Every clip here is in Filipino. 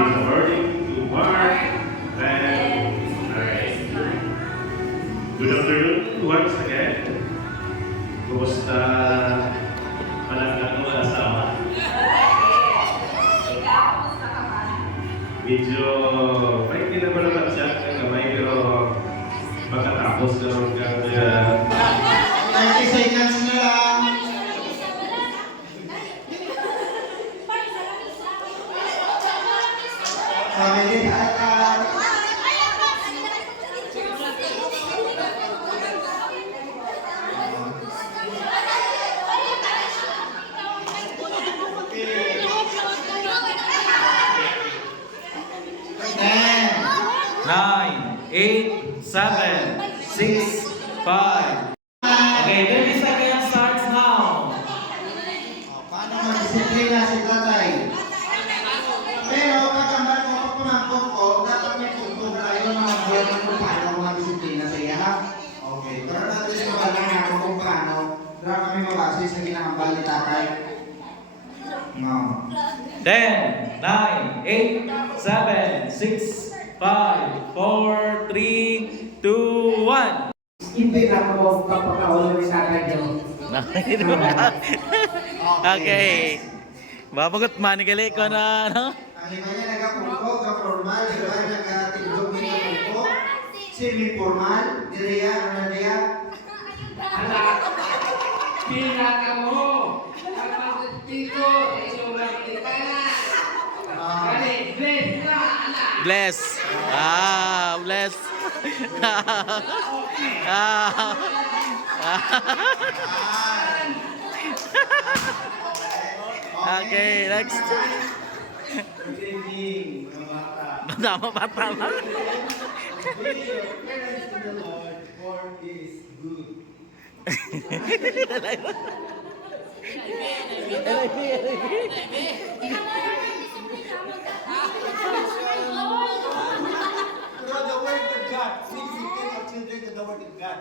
Please according to Mark 10. Alright. Good afternoon once again. Kumusta malanggang mga asawa? Medyo may hindi naman naman siya ng kamay pero makatapos na rin kaya 30 seconds na lang. Family attack. Nine, 8, 7, 6, 5. Okay, 30 seconds starts now. Paano mag-disiplina si tatay? Pero kagambar ko ako pumangkot ko, dapat may tungkol tayo mga buwan kung paano mag-disiplina sa iya. Okay, pero natin sa mga nga kung paano, dapat kami mabase sa ginahambal ni tatay. No. 10, 9, 8, 7, 6, 5, 4, 3, 2, 1. Hindi na ako kapag-aulo ni tatay niyo. Okay. Babagot man gali ko na ano? Ang iba niya nagapungko, ka-formal, iba nag-tindog niya pungko. Semi-formal, diriya, ano na diya? Pinaka mo! Kapag dito, inumartika na! Kali, bless na, anak! Bless. Bless. Okay, next. Good evening, mga bata. Tama pa, tama. Your parents in the Lord, for is good. Through the word of God, please give our children to the word of God.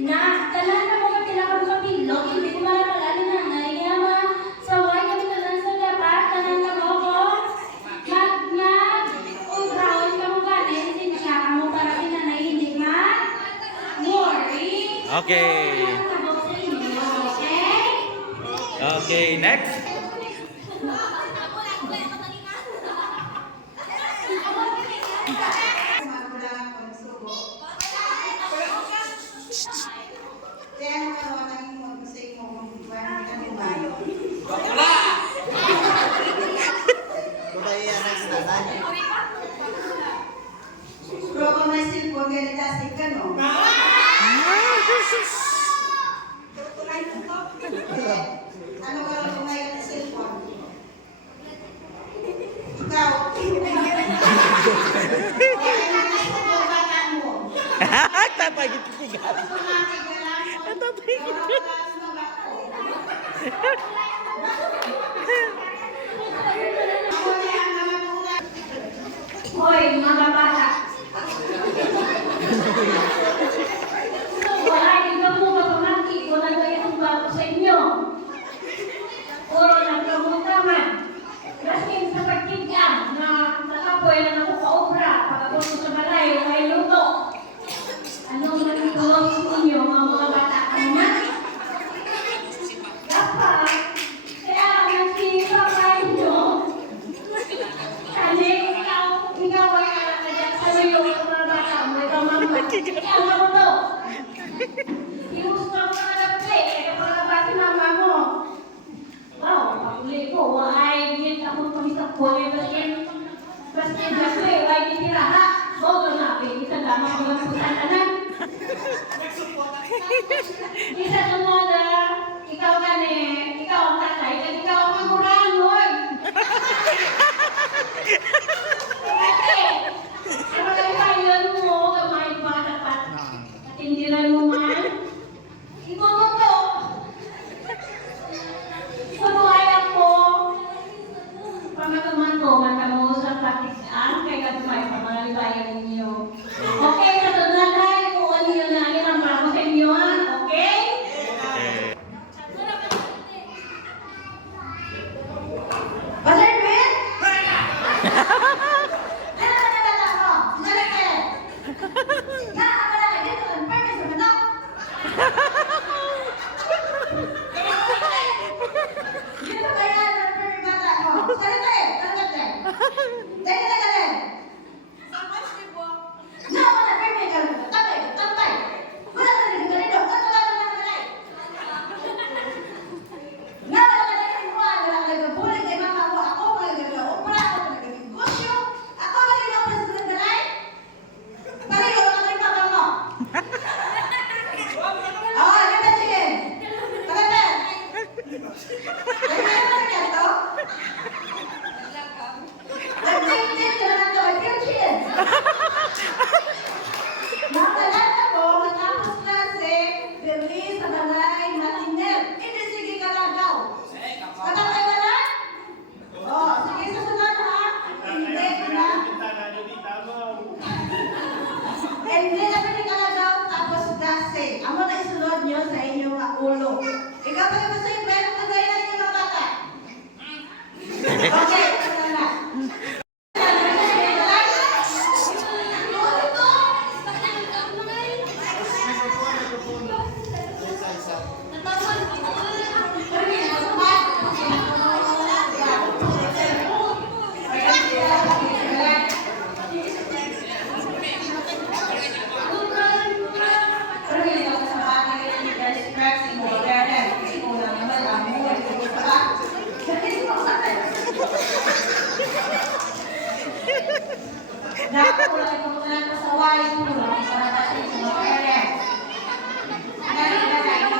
Na, tanan na mga pinakang kapilog, hindi ko malapala ni nanay, kaya saway kami tanan sa dapat, tanan na mo ko, mag-udraon ka mo ganin, sinsya ka mo para pinanay, hindi worry. Okay. Okay? Okay, next. Pero kung may cellphone, ganit asik ka, no? Ano ka lang kung ngayon na cellphone? Ikaw. Okay na gusto ko, bata mo. Tatay gitigan. Sumati ka lang. Tatay gitigan. Ako na ang mga tunay. Hoy, mga bata. Wala yung gamunga pamangki, wala kayo ang bago sa inyo. Puro lang kamuntaman. Gaskin sa pagkigyan na nakapoy na ako pa-obra, pagkapunto sa balay, may luto. Anong manitulong sa inyo, mga bata? Ano na? Dapat, kaya nagsira kayo nyo. Kasi ikaw ay alam na dyan sa iyo ang mga bata mo, ikaw mama. Kaya mo to. Inusto mo na nagpe, kaya mga bata mama mo. Wow, pakuli ko, waay, hindi ako kami sa poy, basta gaswe, waay ditiraha. Bogo na, isa tama ko ng putananan. Isa sunod, ikaw Dito ba yan? Ano yung bata ko? Salita eh! Salamat eh! Teka, teka, teka! No, wala, pero may gano'n. Tapay, tapay! Wala ka rin ganito. Katawa na lang malay. No, wala ka rin mo. Wala ka rin bulig kay mama mo. Ako, wala ka rin opera. Ako, wala ka rin negosyo. Ako, wala ka rin opera sa malay. Pareho, wala ka rin papa mo. Oh, ano ba, chicken? Pagkatan! Ay, may mga kanto? Nag-tip-tip ka na to. Ay, chicken! Nakalala ko, matapos klase, release sa balay, matiner. Hindi, sige ka lang daw. Katakay ka lang? Oo, sige, susunod ha. Hindi ko na. Hindi na pwede ka lang daw, tapos klase. Amo na isunod nyo sa inyong ulo. Ikaw pa naman sa'yo, meron ka gaya na inyong mga bata. Okay, ito na. Dapat wala itong mga pasaway mo lang para tayo sa mga parents. Dali, dali.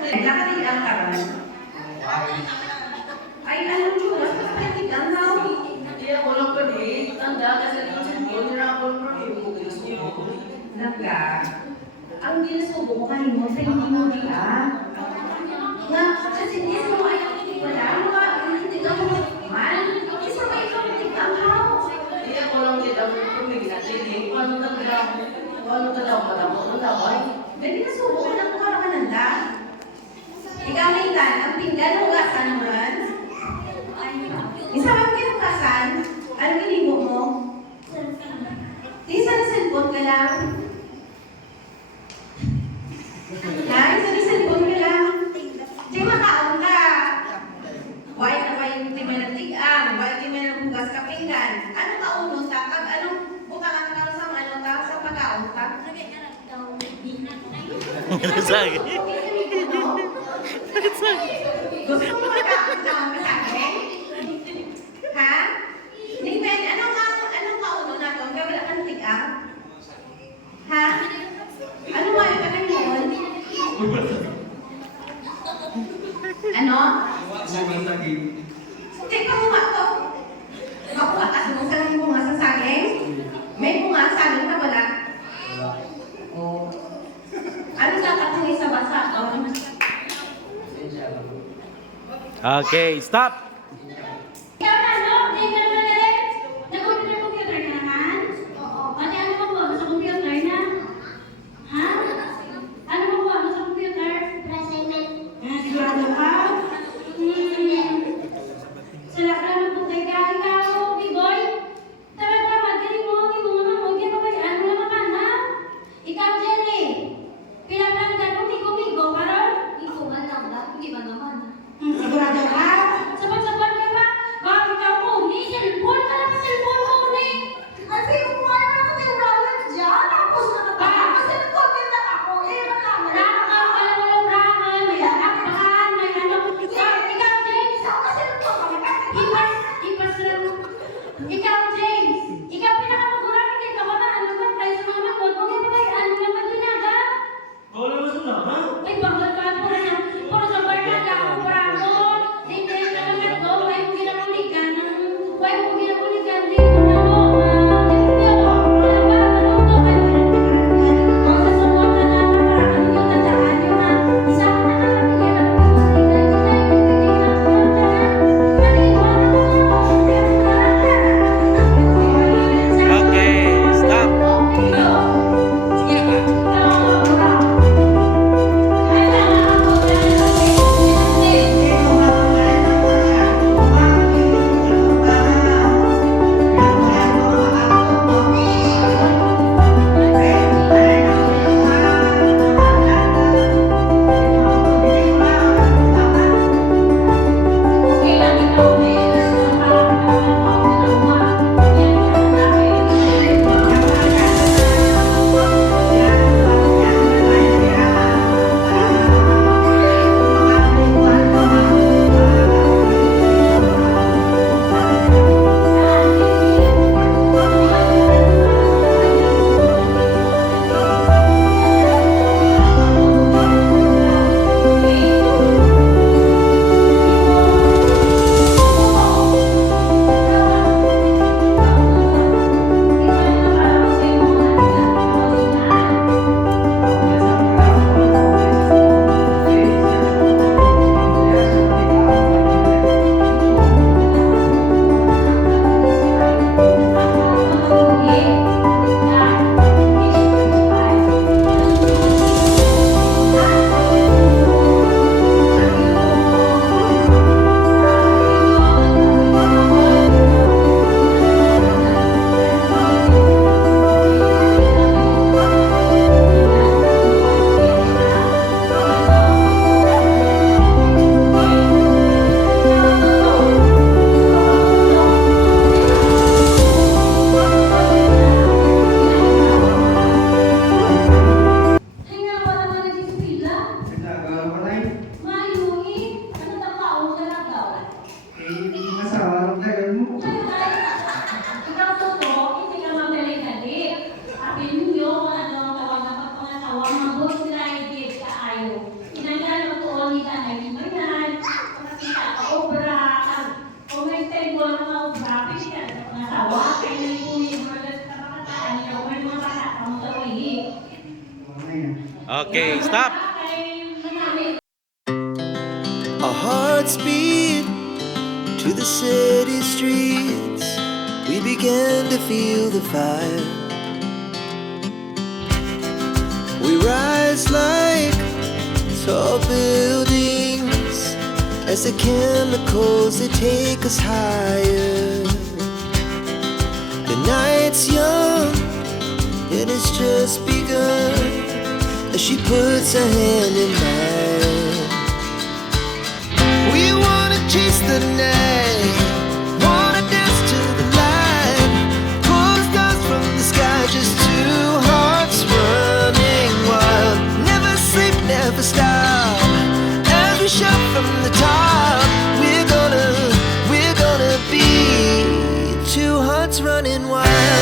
Pero, nakatigang ka ba? Ay, alam mo, mas nakatigang na ako. Hindi ako lang pa rin. Tanda kasi ng cellphone, nirapol mo rin yung gusto niyo. Naga, ang ginasubo ko kanino sa hindi mo nila. Nga, kasi hindi mo ayaw wala mo hindi ka mo man. Isa ba ikaw hindi ka haw? Hindi ako lang din ang pumigil natin. Paano ka daw madamo? Ano daw ay? Dahil ginasubo ko lang kung ka nanda. Ikaw na itan, ang pinggan ng hugasan mo rin. Isa bang kinugasan? Ano ginibo mo? Isa na cellphone ka lang. Ha? Isa na cellphone ka lang. Di makaon ka. Why na ba yung di may nagtigang? Why di may naghugas ka pinggan? Ano kauno sa kag? Anong butangan ka sa ano ta? Sa pagkaon ka? Nasagi. Gusto mo magkaon sa mga kasagin? Ha? Di ben, anong kauno na to? Kaya wala kang tigang? Ha? Ano mo yung kanang Ano? Hindi pa bunga to. Makuha ka sa bunga ng bunga sa saging? May bunga sa saging na wala? Oo. Ano dapat yung isa basa doon? Okay, stop! Ikaw na, no? Hindi ka naman galing. Nag-computer ka naman? Oo. Pati ano ba mo sa computer na? Ha? Ano ba mo sa computer? Assignment. Sigurado ka? Sila ka naman kung kaya ikaw, Bigoy. Tama-tama, galing mo, hindi mo naman mo. Hindi pa ba yan? Wala naman, ha? Ikaw, Jenny. Pinaglandan mo, migo-migo, karon? Migo man lang ba? Hindi ba naman? Sigurado ka? Saban-saban ka ba? Bakit ka mo? Ni cellphone ka lang, cellphone mo, ni. Kasi kung ano ako yung rawat dyan, tapos kasi nag-comment ako, eh, malaman na. Nakakaw ka lang walang rahan, may lakbakan, may ano. Ikaw, James. Kasi nag-comment ako. Ipas lang. Ikaw, James. Ikaw pinakamagulang, hindi ka ba na ano ba? Tayo sa mga magot. Huwag yung ba ano naman dinaga? Wala mo sa nama. Ay, bakit ka po na? Puro sa barkada, kurado. Hindi ka naman go. Huwag mo ginakuligan. Huwag mo ginakuligan. Hindi mo na go. Hindi ako. Wala ba? Ano to? Kung sa sunod na lang, parang ano yung tandaan nyo na isa ko na nakapigil ang pag-usigan. Hindi na yung pagkakita. Mali mo na. wala na maubra, pwede ka na sa pangasawa. Kaya nalikuhin mo na sa pakataan, ikaw may mga bata, kamong tawahi. Okay, stop! Kaya nanami. Our hearts beat to the city streets. We began to feel the fire. We rise like tall buildings as the chemicals they take us higher. The night's young, it has just begun as she puts her hand in mine. We wanna chase the night, wanna dance to the light, pull the stars from the sky, just two hearts running wild. Never sleep, never stop, as we shout from the top. We're gonna be two hearts running wild.